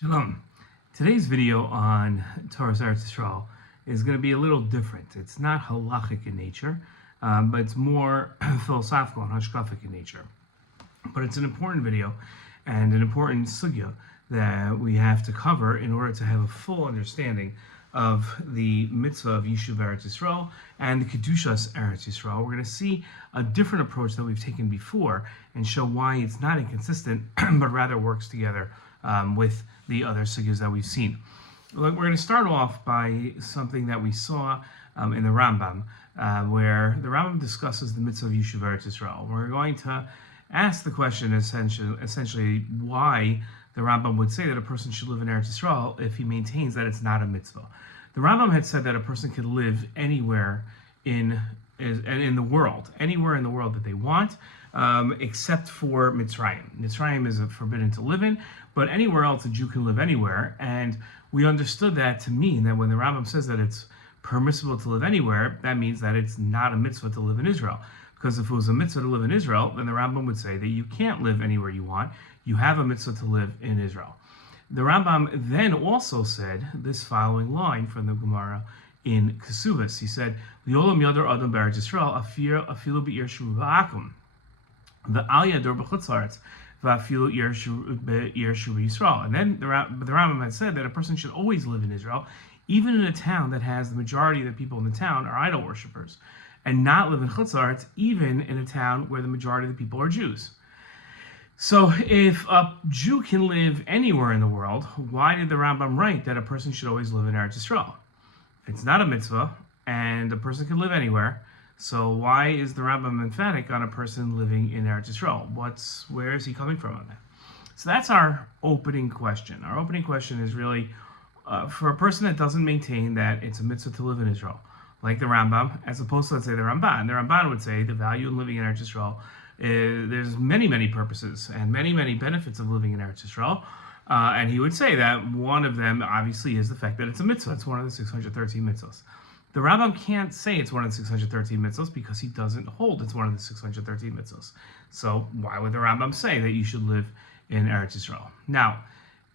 Shalom. Today's video on Torah's Eretz Yisrael is going to be a little different. It's not halachic in nature, but it's more philosophical and hashkafic in nature. But it's an important video and an important sugya that we have to cover in order to have a full understanding of the mitzvah of Yishuv Eretz Yisrael and the Kedushas Eretz Yisrael. We're going to see a different approach that we've taken before and show why it's not inconsistent, but rather works together with the other sugyas that we've seen. We're going to start off by something that we saw in the Rambam, where the Rambam discusses the mitzvah of Yishuv Eretz Yisrael. We're going to ask the question essentially why the Rambam would say that a person should live in Eretz Yisrael if he maintains that it's not a mitzvah. The Rambam had said that a person could live anywhere in the world, anywhere in the world that they want, except for Mitzrayim. Mitzrayim is forbidden to live in, but anywhere else a Jew can live anywhere. And we understood that to mean that when the Rambam says that it's permissible to live anywhere, that means that it's not a mitzvah to live in Israel. Because if it was a mitzvah to live in Israel, then the Rambam would say that you can't live anywhere you want. You have a mitzvah to live in Israel. The Rambam then also said this following line from the Gemara in Kesubos. He said, "V'olam yadar adam b'Eretz Yisrael afilu be'ir shuv ba'akum, v'al yadar b'chutz haaretz v'afilu be'ir shuv Yisrael." And then the Rambam had said that a person should always live in Israel, even in a town that has the majority of the people in the town are idol worshippers, and not live in chutz haaretz, even in a town where the majority of the people are Jews. So if a Jew can live anywhere in the world, why did the Rambam write that a person should always live in Eretz Yisrael? It's not a mitzvah, and a person can live anywhere. So why is the Rambam emphatic on a person living in Eretz Yisrael? Where is he coming from on that? So that's our opening question. Our opening question is really for a person that doesn't maintain that it's a mitzvah to live in Israel, like the Rambam, as opposed to, let's say, the Ramban. The Ramban would say the value in living in Eretz Yisrael there's many purposes and many benefits of living in Eretz Yisrael, and he would say that one of them obviously is the fact that it's a mitzvah. It's one of the 613 mitzvahs. The Rambam can't say it's one of the 613 mitzvahs because he doesn't hold it's one of the 613 mitzvahs. So why would the Rambam say that you should live in Eretz Yisrael? Now,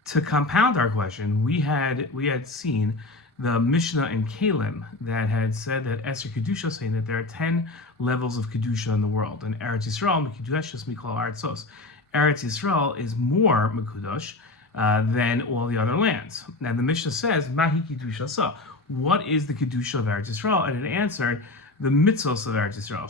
to compound our question, we had seen the Mishnah in Kalim that had said that Esther Kedusha, saying that there are 10 levels of Kedusha in the world. And Eretz Yisrael, Mekudashas Mikol Artzos. Eretz Yisrael is more Mekudash than all the other lands. Now the Mishnah says, Mahi Kedusha Sa. What is the Kedusha of Eretz Yisrael? And it answered, the mitzvos of Eretz Yisrael.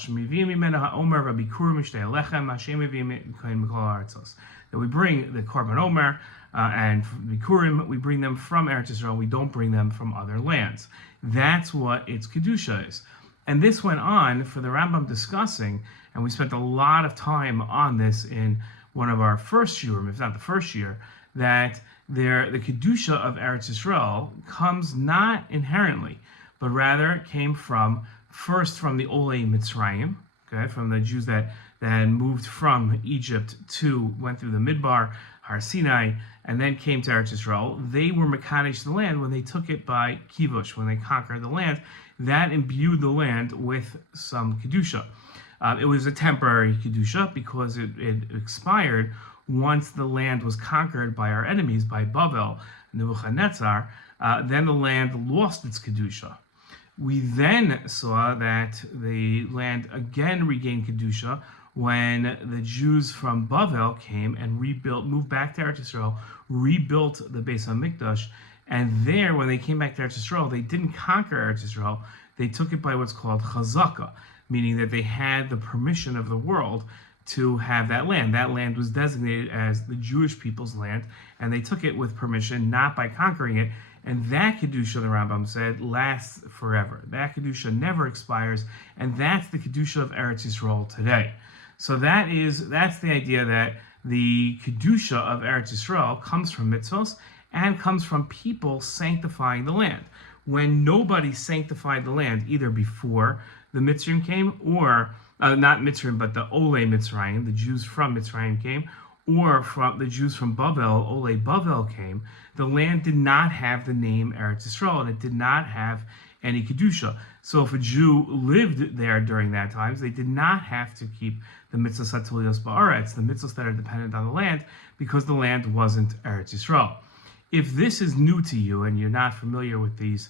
That we bring the Korban Omer and Bikurim, we bring them from Eretz Yisrael. We don't bring them from other lands. That's what its Kedusha is. And this went on for the Rambam discussing, and we spent a lot of time on this in one of our first shiurim, if not the first year, that the Kedusha of Eretz Yisrael comes not inherently, but rather came first from the Olei Mitzrayim, okay, from the Jews that moved from Egypt went through the Midbar, Har Sinai, and then came to Eretz Yisrael. They were mekadesh the land when they took it by kivush, when they conquered the land. That imbued the land with some kedusha. It was a temporary kedusha because it expired once the land was conquered by our enemies, by Bavel, Nebuchadnezzar. Then the land lost its kedusha. We then saw that the land again regained kedusha when the Jews from Bavel came and moved back to Eretz Yisrael, rebuilt the Beis HaMikdash, and there, when they came back to Eretz Yisrael, they didn't conquer Eretz Yisrael. They took it by what's called chazaka, meaning that they had the permission of the world to have that land. That land was designated as the Jewish people's land, and they took it with permission, not by conquering it. And that Kedusha, the Rambam said, lasts forever. That Kedusha never expires, and that's the Kedusha of Eretz Yisrael today. So that's the idea that the Kedusha of Eretz Yisrael comes from mitzvos and comes from people sanctifying the land. When nobody sanctified the land, either before the Mitzrayim came, or not Mitzrayim, but the Olei Mitzrayim, the Jews from Mitzrayim came, or from the Jews from Bavel, Olei Bavel came, the land did not have the name Eretz Yisrael, and it did not have any Kedusha. So if a Jew lived there during that time, they did not have to keep the mitzvahs hatulios ba'aretz, the mitzvahs that are dependent on the land, because the land wasn't Eretz Yisrael. if this is new to you and you're not familiar with these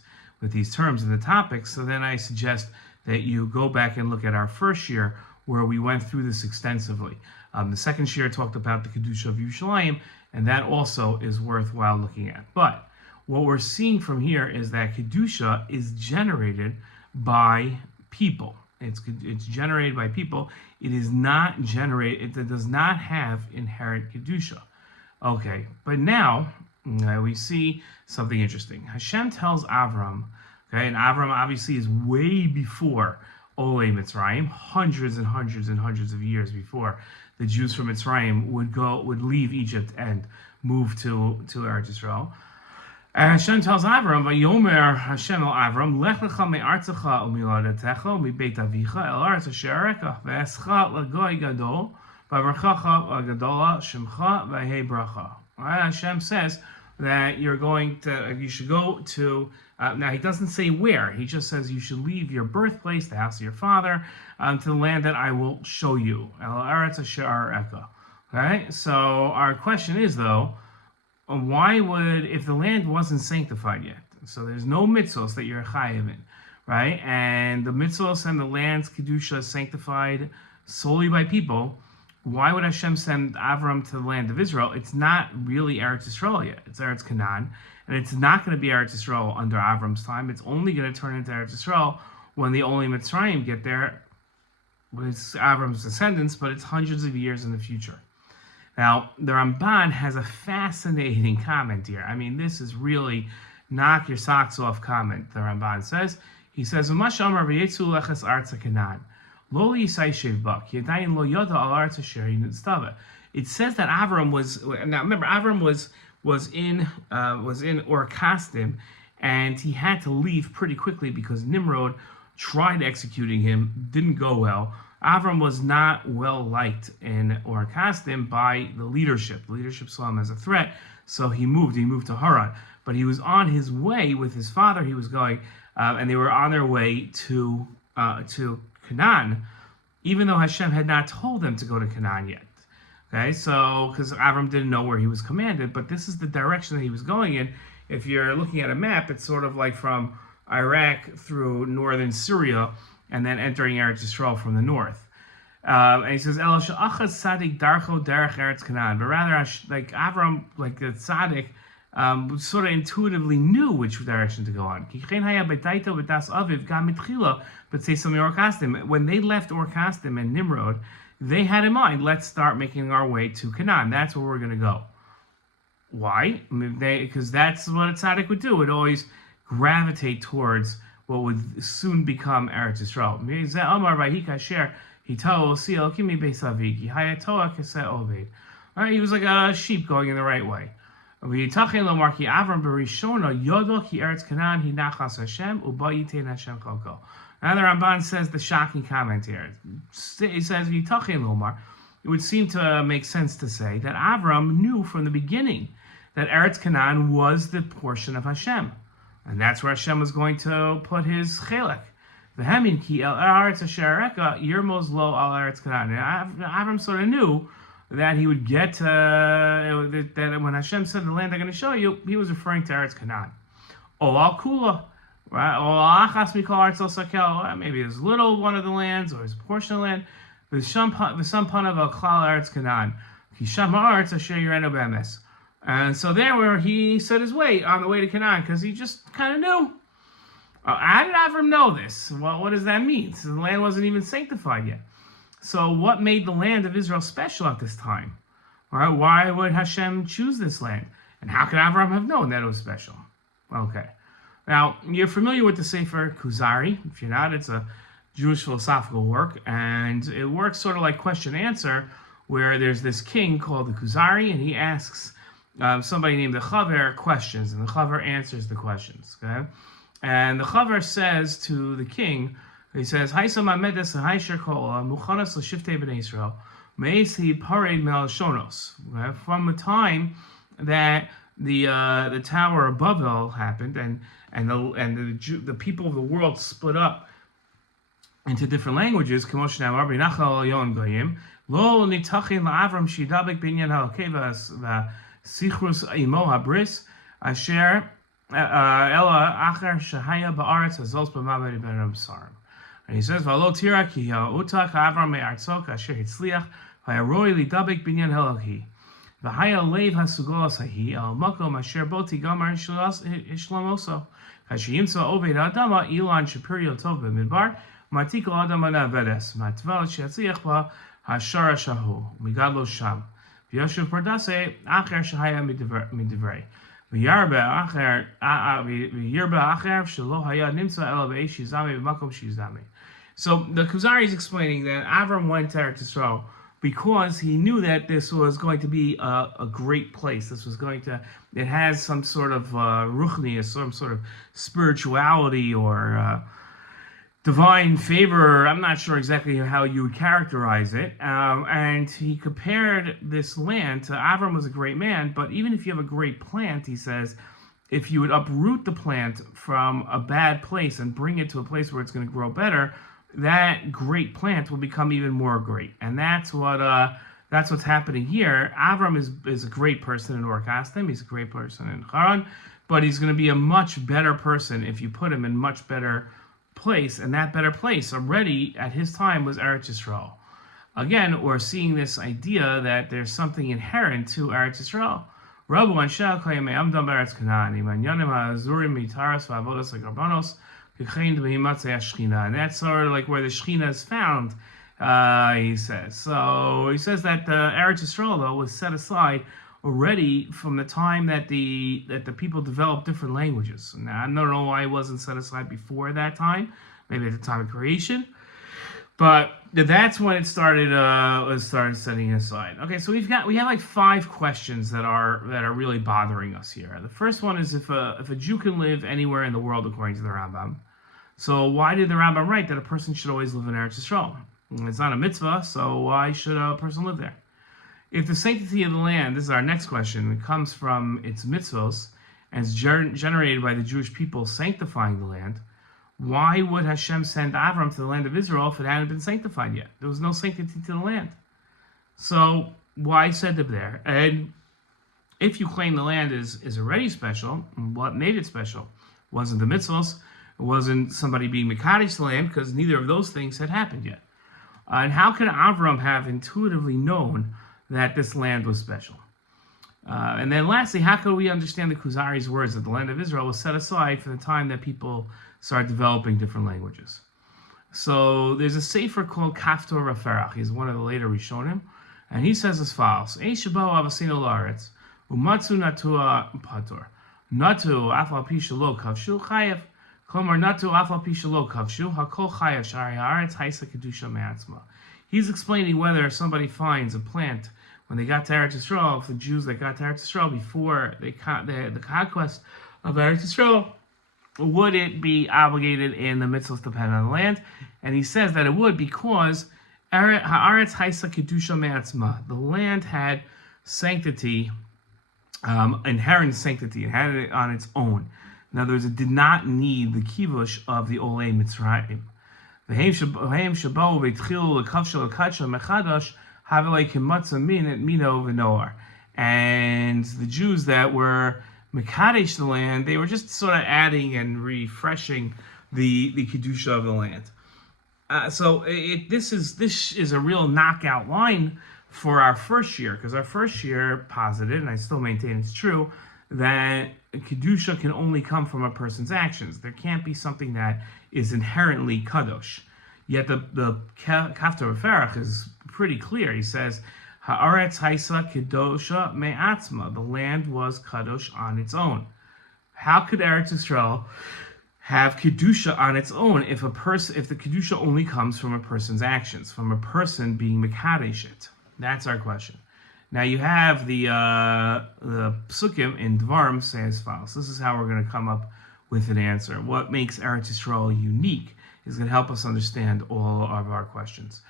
terms and the topics, so then I suggest that you go back and look at our first year where we went through this extensively. The second year talked about the Kedusha of Yerushalayim, and that also is worthwhile looking at. But what we're seeing from here is that Kedusha is generated by people. It's generated by people. It is not generated. It does not have inherent Kedusha. Okay, but now we see something interesting. Hashem tells Avram, okay, and Avram obviously is way before Olei Mitzrayim, hundreds and hundreds and hundreds of years before the Jews from Mitzrayim would leave Egypt and move to Eretz Yisrael. And Hashem tells Avram, "Vayomer Hashem el Avram, lech lecha me'artzecha u'miladetecha u'mibeit avicha el aretz asher areka ve'escha l'goy gadol v'avarchacha v'gadola shemcha v'hei bracha." Hashem says that you should go to. Now he doesn't say where. He just says you should leave your birthplace, the house of your father, to the land that I will show you. El aretz asher areka. Okay. So our question is though, why would, if the land wasn't sanctified yet, so there's no mitzvos that you're chayiv in, right? And the mitzvos and the land's kedusha is sanctified solely by people, why would Hashem send Avram to the land of Israel? It's not really Eretz Yisrael yet. It's Eretz Canaan, and it's not going to be Eretz Yisrael under Avram's time. It's only going to turn into Eretz Yisrael when the only Mitzrayim get there with Avram's descendants, but it's hundreds of years in the future. Now, the Ramban has a fascinating comment here. I mean, this is really knock your socks off comment, the Ramban says. He says, it says that Avram was, now remember, Avram was in Ur Kasdim, and he had to leave pretty quickly because Nimrod tried executing him, didn't go well. Avram was not well liked in Ur Kasdim by the leadership. The leadership saw him as a threat, so he moved to Haran. But he was on his way with his father. He was going, and they were on their way to Canaan, even though Hashem had not told them to go to Canaan yet. Okay, so because Avram didn't know where he was commanded, but this is the direction that he was going in. If you're looking at a map, it's sort of like from Iraq through northern Syria, and then entering Eretz Yisrael from the north. And he says, El she'achas tzaddik darcho derech Eretz Canaan. But rather, like Avram, like the tzaddik, sort of intuitively knew which direction to go on. When they left Ur Kasdim and Nimrod, they had in mind, let's start making our way to Canaan. That's where we're going to go. Why? Because that's what a tzaddik would do. It always gravitate towards what would soon become Eretz Yisrael. He was like a sheep going in the right way. Now the Ramban says the shocking comment here. He says, it would seem to make sense to say that Avram knew from the beginning that Eretz Canaan was the portion of Hashem. And that's where Hashem was going to put his chelek. V'hemin ki el aretz asher areka yirmos lo al eretz Canaan. Avram sort of knew that he would get that when Hashem said the land I'm going to show you, he was referring to Eretz Canaan. O al kula, right? O al achas mikol aretz al sakel. Maybe his little one of the lands or his portion of land. V'sam panav al klal Eretz Canaan. Ki sham haaretz asher yirenu be'emes. And so there where he set his way on the way to Canaan, because he just kind of knew. How did Avram know this? Well, what does that mean? So the land wasn't even sanctified yet. So what made the land of Israel special at this time? All right, why would Hashem choose this land? And how could Avram have known that it was special? Okay. Now, you're familiar with the Sefer Kuzari. If you're not, it's a Jewish philosophical work. And it works sort of like question-answer, where there's this king called the Kuzari, and he asks somebody named the Chaver questions, and the Chaver answers the questions. Okay, and the Chaver says to the king, he says, "Haisam amedes haisher kol muchanas l'shiftei bnei Yisrael meisi pared me'alshonos." From the time that the Tower of Babel happened, and the people of the world split up into different languages, K'mo shenamar b'nachal yon goyim lo nitachin la'avram shidabek binyan ha'okevas Sichrus imo habris. Asher Ella Acher Shahaya Ba'aretz Hazos B'Maved Ben Absarim. And he says, "V'alo tira ki ha'utak Avram me'artzok asher hitzliach v'haroi lidabek binyan Elohi v'haya leiv hasugolos hahi al makom asher boti gamar ishlamoso kashiyimtza oved adama ilan shapirio tov b'midbar matiko adama na'vedes matval she'atzliach ba hashara shahu migadlo sham v'yoshev pardase acher shahaya midivrei v'yarba acher shelo haya nimtza ela be'esh shizame b'makom shizame." So the Kuzari is explaining that Avram went to Eretz Yisrael because he knew that this was going to be a great place. This was it has some sort of ruchnius, some sort of spirituality or divine favor. I'm not sure exactly how you would characterize it. And he compared this land to Avram was a great man, but even if you have a great plant, he says, if you would uproot the plant from a bad place and bring it to a place where it's going to grow better, that great plant will become even more great. And that's what's happening here. Avram is a great person in Ur Kasdim. He's a great person in Haran, but he's going to be a much better person if you put him in much better place. And that better place already at his time was Eretz Yisrael. Again, we're seeing this idea that there's something inherent to Eretz Yisrael. Rabu Anshel Kayim Amdam Eretz Canaan, Imanyanim HaZurim Mitaras VaAvodas HaGarbanos. And that's sort of like where the Shekhinah is found, he says. So he says that Eretz Yisrael, though, was set aside already from the time that the people developed different languages. Now, I don't know why it wasn't set aside before that time, maybe at the time of creation, but that's when it started setting aside. Okay, so we have like 5 questions that are really bothering us here. The first one is if a Jew can live anywhere in the world according to the Rambam, so why did the Rambam write that a person should always live in Eretz Yisrael? It's not a mitzvah, so why should a person live there? If the sanctity of the land, this is our next question, it comes from its mitzvos and is generated by the Jewish people sanctifying the land, why would Hashem send Avram to the land of Israel if it hadn't been sanctified yet? There was no sanctity to the land. So why send him there? And if you claim the land is already special, what made it special? It wasn't the mitzvahs, it wasn't somebody being Mekadesh the land, because neither of those things had happened yet. And how could Avram have intuitively known that this land was special? And then lastly, how could we understand the Kuzari's words that the land of Israel was set aside for the time that people started developing different languages? So there's a sefer called Kaftor Raferach. He's one of the later Rishonim, and he says as follows: Eish shabo avasino laaretz umatzu natua patur natu afal pi shelo kavshu chayev klomar natu afal pi shelo kavshu hakol chayev shari haaretz haisa kedusha me'atzma. He's explaining whether somebody finds a plant when they got to Eretz Yisrael, if the Jews that got to Eretz Yisrael before the conquest of Eretz Yisrael, would it be obligated in the mitzvahs dependent on the land? And he says that it would, because haaretz haisa kedusha me'atzma, the land had sanctity, inherent sanctity. It had it on its own. In other words, it did not need the kivush of the Olei Mitzrayim. V'hem shabo v'tchilu l'kavshel l'kadsha mechadash havelei kematza min et mino v'noar. And the Jews that were Mekadesh the land, they were just sort of adding and refreshing the kedusha of the land. So this is a real knockout line for our first year, because our first year posited, and I still maintain it's true, that kedusha can only come from a person's actions. There can't be something that is inherently kadosh. Yet the Kaftor Raferach is pretty clear. He says, Haaretz haisa kedosha me'atzma. The land was kadosh on its own. How could Eretz Yisrael have kedusha on its own if the kedusha only comes from a person's actions, from a person being mekadesh it? That's our question. Now you have the psukim in Dvarim say as follows. This is how we're going to come up with an answer. What makes Eretz Yisrael unique is going to help us understand all of our questions.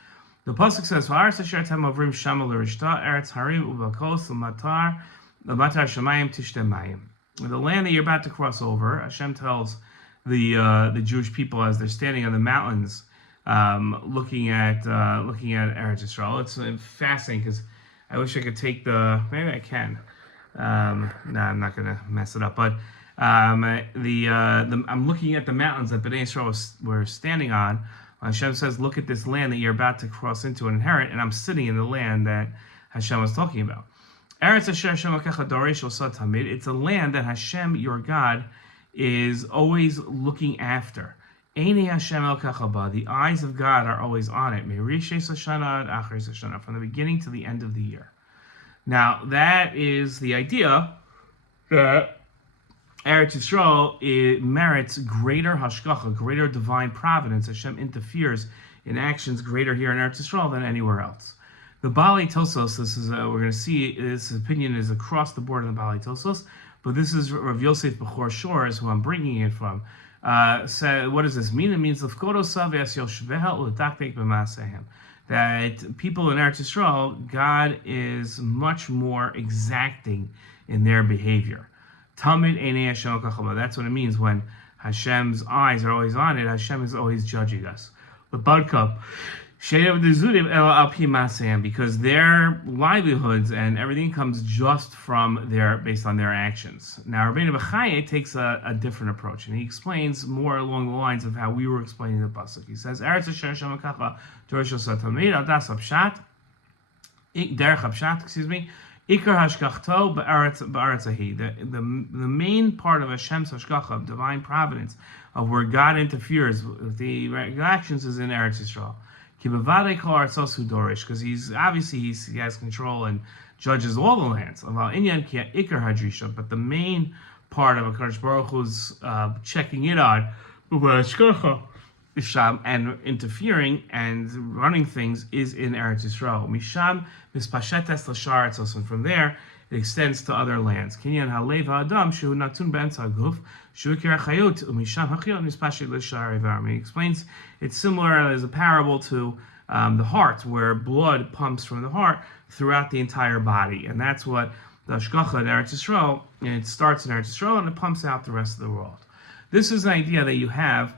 The pasuk says, "Va'aretz asher atem avrim shama l'rishta, Eretz harim uvakos l'matar shamayim tishtem." The land that you're about to cross over, Hashem tells the Jewish people as they're standing on the mountains, looking at Eretz Yisrael. It's fascinating because I wish I could take maybe I can. No, I'm not going to mess it up. But I'm looking at the mountains that Bnei Yisrael were standing on. Hashem says, look at this land that you're about to cross into and inherit, and I'm sitting in the land that Hashem was talking about. Eretz Asher Hashem Elokecha Doresh Oseh Tamid. It's a land that Hashem, your God, is always looking after. Einei Hashem Elokecha Ba. The eyes of God are always on it. Merishes Hashana ad Acharis Hashana. From the beginning to the end of the year. Now, that is the idea that Eretz Yisrael, it merits greater hashgacha, greater divine providence. Hashem interferes in actions greater here in Eretz Yisrael than anywhere else. The Baalei Tosos, this is we're going to see this opinion is across the board in the Baalei Tosos, but this is Rav Yosef Bechor Shores, who I'm bringing it from. Said, what does this mean? It means that people in Eretz Yisrael, God is much more exacting in their behavior. Tamid Einei Hashem Kachaba. That's what it means when Hashem's eyes are always on it. Hashem is always judging us. Because their livelihoods and everything comes just from based on their actions. Now, Rabbeinu Bechaye takes a different approach, and he explains more along the lines of how we were explaining the pasuk. He says, "Eretz Asher Hashem Kacha Torah Tamid Adas Hapshat Derech Hapshat." Excuse me. Ikar hashgachto ba'aretzahi. The main part of Hashem's hashgacha, of divine providence, of where God interferes with the actions, is in Eretz Yisrael. Because he has control and judges all the lands. But the main part of HaKadosh Baruch Hu's checking it on and interfering and running things is in Eretz Yisrael. Misham mispashetes l'shar etzos, and from there it extends to other lands. Kinyan halev ha'adam shehu natun be'entza haguf shehu ikar hachayot u'misham hachayot mispashet l'shar ivarim. He explains it's similar as a parable to the heart, where blood pumps from the heart throughout the entire body, and that's what the hashgacha in Eretz Yisrael. And it starts in Eretz Yisrael and it pumps out the rest of the world. This is an idea that you have.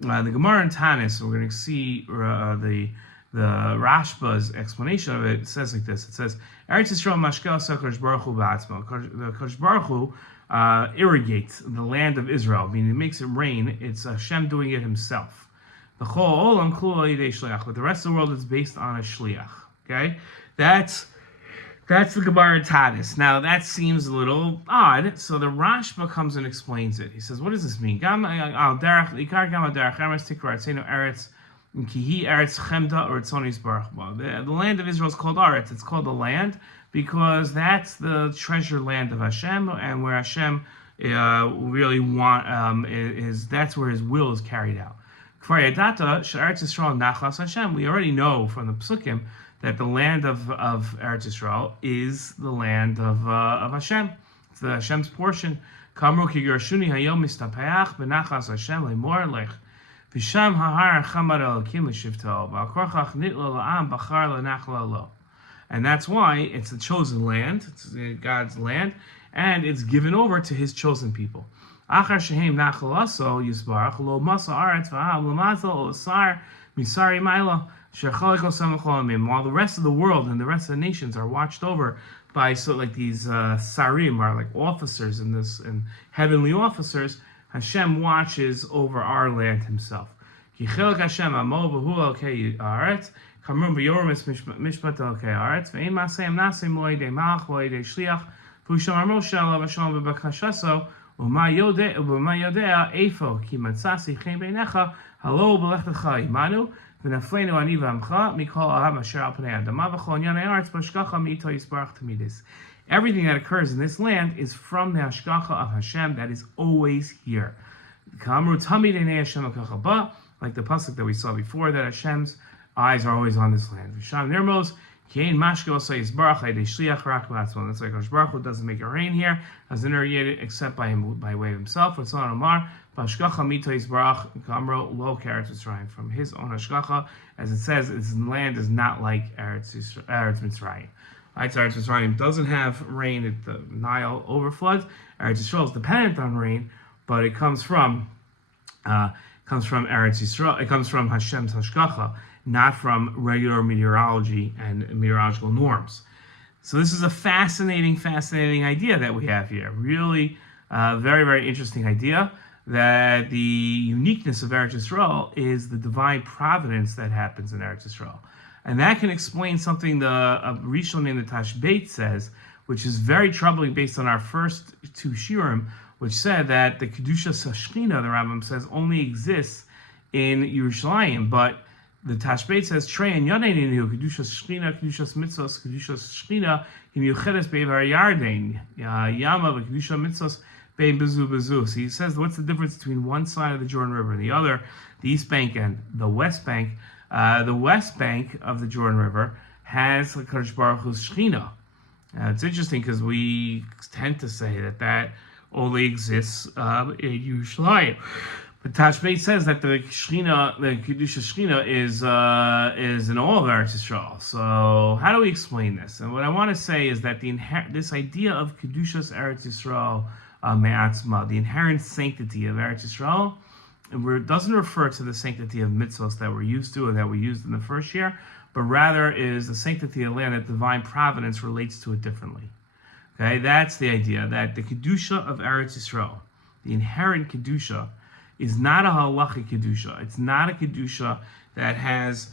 The Gemara in Tanis, we're going to see the Rashba's explanation of it. It says like this. It says, Eretz Yisrael mashkel HaKadosh Baruch Hu ba'atzmo. The Kadosh Baruch Hu irrigates the land of Israel, meaning it makes it rain. It's Hashem doing it himself. The whole olam kulu al yidei shliach. But the rest of the world is based on a shliach. Okay? That's the Gemara in Tanis. Now, that seems a little odd, so the Rashba comes and explains it. He says, what does this mean? The land of Israel is called Eretz. It's called the land because that's the treasure land of Hashem, and where Hashem really that's where his will is carried out. We already know from the Psukim that the land of Eretz Yisrael is the land of Hashem. It's the Hashem's portion. Kamru ki gershuni hayom mistapeach benachas Hashem lemor lech v'sham hahar chamar elokim l'shivto v'akorchach nitla la'am bachar l'nachla lo. And that's why it's the chosen land. It's God's land, and it's given over to His chosen people. Achar shehem nachalaso yisbarach lo masa aretz v'ha'am l'mazal osar misari ma'ila. While the rest of the world and the rest of the nations are watched over by these sarim, are like officers in this, and heavenly officers, Hashem watches over our land Himself. Everything that occurs in this land is from the hashgacha of Hashem that is always here. Like the pasuk that we saw before, that Hashem's eyes are always on this land. That's why Kosh Baruch Hu doesn't make it rain here, doesn't irrigate it except by way of Himself. From His own hashgacha, as it says, His land is not like Eretz Mitzrayim. Right, so Eretz Mitzrayim doesn't have rain; the Nile overfloods. Eretz Yisrael is dependent on rain, but it comes from Eretz Yisrael. It comes from Hashem's hashgacha, not from regular meteorology and meteorological norms. So this is a fascinating idea that we have here. Really very, very interesting idea that the uniqueness of Eretz Yisrael is the divine providence that happens in Eretz Yisrael. And that can explain something the Rishon in the Tashbeit says, which is very troubling based on our first two shiurim, which said that the Kedusha Shechina, the Rambam says, only exists in Yerushalayim, but the Tashbeit says, Trei and Yadeinu, Kedusha Shechina, Kedusha Mitzvos, Kedusha Shechina, Him Yuchedes Be'var Yarden, Yama, Kedusha Mitzvos, Be'im Bezu Bezu. So he says, what's the difference between one side of the Jordan River and the other, the East Bank and the West Bank? The West Bank of the Jordan River has HaKadosh Baruch Hu's Shechina. It's interesting because we tend to say that only exists in Yerushalayim. But Tashbeit says that the Shechina, the Kedusha Shechina, is in all of Eretz Yisrael. So how do we explain this? And what I want to say is that this idea of Kedushas Eretz Yisrael Me'atzma, the inherent sanctity of Eretz Yisrael, it doesn't refer to the sanctity of mitzvos that we're used to or that we used in the first year, but rather is the sanctity of land that divine providence relates to it differently. Okay, that's the idea, that the Kedusha of Eretz Yisrael, the inherent Kedusha, is not a halachic Kedusha. It's not a Kedusha that has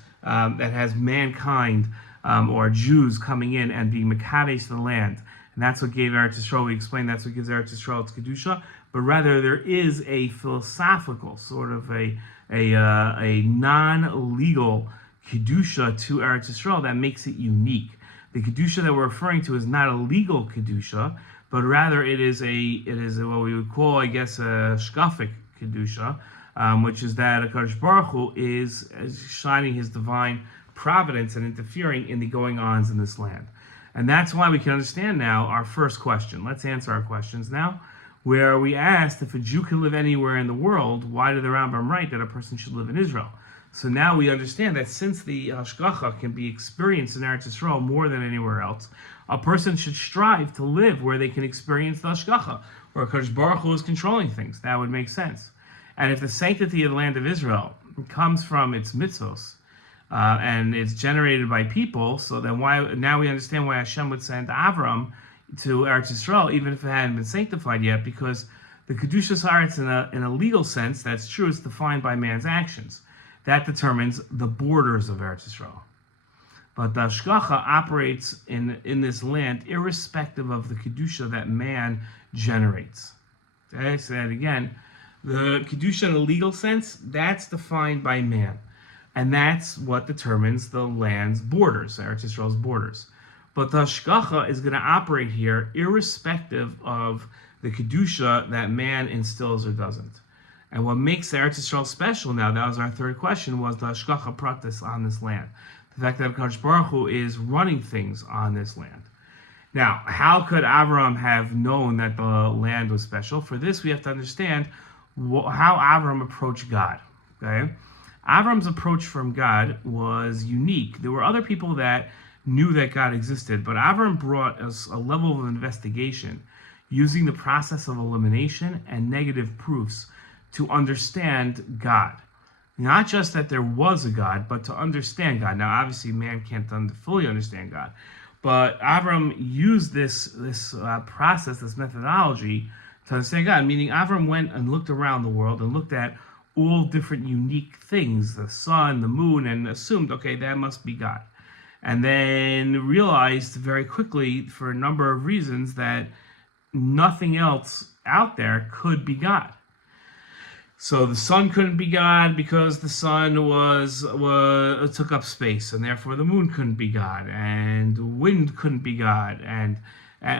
mankind or Jews coming in and being mekadesh the land. And that's what gave Eretz Yisrael, we explained, that's what gives Eretz Yisrael its Kedusha. But rather there is a philosophical, sort of a non-legal Kedusha to Eretz Yisrael that makes it unique. The Kedusha that we're referring to is not a legal Kedusha, but rather it is what we would call, I guess, a shkafic Kedusha, which is that HaKadosh Baruch Hu is shining his divine providence and interfering in the going-ons in this land. And that's why we can understand now our first question. Let's answer our questions now, where we asked if a Jew can live anywhere in the world, why did the Rambam write that a person should live in Israel? So now we understand that since the hashgacha can be experienced in Eretz Yisrael more than anywhere else, a person should strive to live where they can experience the hashgacha, where HaKadosh Baruch Hu is controlling things. That would make sense. And if the sanctity of the land of Israel comes from its mitzvos, and it's generated by people, so then now we understand why Hashem would send Avram to Eretz Yisrael, even if it hadn't been sanctified yet, because the Kedushas Haaretz in a legal sense, that's true, it's defined by man's actions. That determines the borders of Eretz Yisrael. But the Hashgacha operates in this land irrespective of the Kedusha that man generates. Okay, say that again. The Kedusha in a legal sense, that's defined by man. And that's what determines the land's borders, Eretz Yisrael's borders. But the Hashgacha is going to operate here irrespective of the Kedusha that man instills or doesn't. And what makes Eretz Yisrael special now, that was our third question, was the Hashgacha Pratis on this land. The fact that HaKadosh Baruch Hu is running things on this land. Now, how could Avram have known that the land was special? For this, we have to understand how Avram approached God. Okay? Avram's approach from God was unique. There were other people that knew that God existed, but Avram brought us a level of investigation using the process of elimination and negative proofs to understand God. Not just that there was a God, but to understand God. Now, obviously, man can't fully understand God, but Avram used this process, this methodology, to understand God. Meaning, Avram went and looked around the world and looked at all different unique things, the sun, the moon, and assumed, okay, that must be God. And then realized very quickly, for a number of reasons, that nothing else out there could be God. So the sun couldn't be God because the sun took up space, and therefore the moon couldn't be God, and the wind couldn't be God, and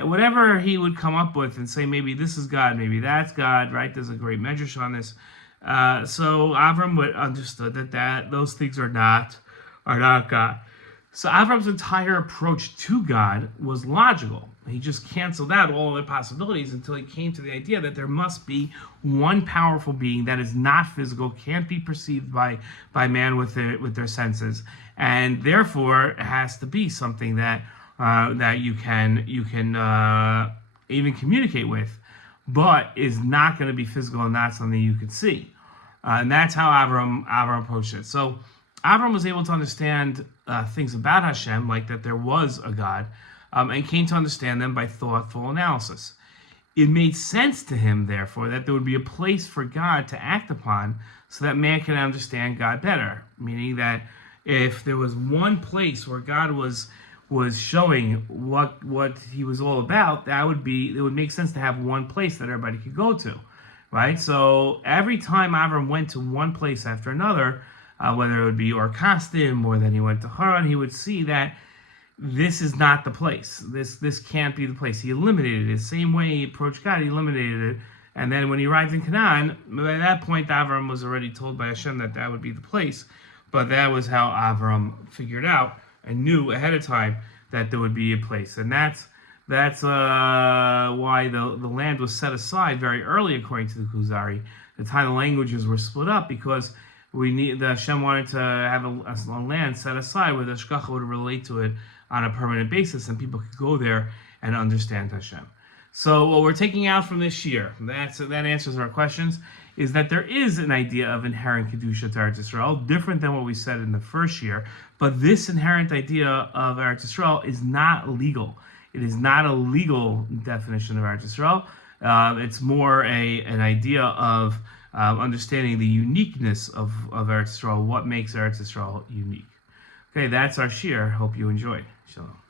whatever he would come up with and say, maybe this is God, maybe that's God, right? There's a great medrash on this. So Avram would understood that those things are not God. So Avram's entire approach to God was logical. He just canceled out all other possibilities until he came to the idea that there must be one powerful being that is not physical, can't be perceived by man with their senses, and therefore has to be something that you can even communicate with, but is not going to be physical and not something you could see. And that's how Avram approached it. So Avram was able to understand things about Hashem, like that there was a God, and came to understand them by thoughtful analysis. It made sense to him, therefore, that there would be a place for God to act upon so that man can understand God better. Meaning that if there was one place where God was showing what he was all about, it would make sense to have one place that everybody could go to, right? So every time Avram went to one place after another, whether it would be Or Kasdim or then he went to Haran, he would see that this is not the place. This can't be the place. He eliminated it. Same way he approached God, he eliminated it. And then when he arrived in Canaan, by that point, Avram was already told by Hashem that would be the place. But that was how Avram figured out and knew ahead of time that there would be a place. And that's why the land was set aside very early, according to the Kuzari. The time the languages were split up, because Hashem wanted to have a land set aside where the Shgacha would relate to it on a permanent basis, and people could go there and understand Hashem. So what we're taking out from this shiur, that answers our questions, is that there is an idea of inherent Kedusha to Eretz Yisrael, different than what we said in the first shiur, but this inherent idea of Eretz Yisrael is not legal. It is not a legal definition of Eretz Yisrael. It's more an idea of understanding the uniqueness of Eretz Yisrael, what makes Eretz Yisrael unique. Okay, that's our shiur. Hope you enjoyed. Shalom.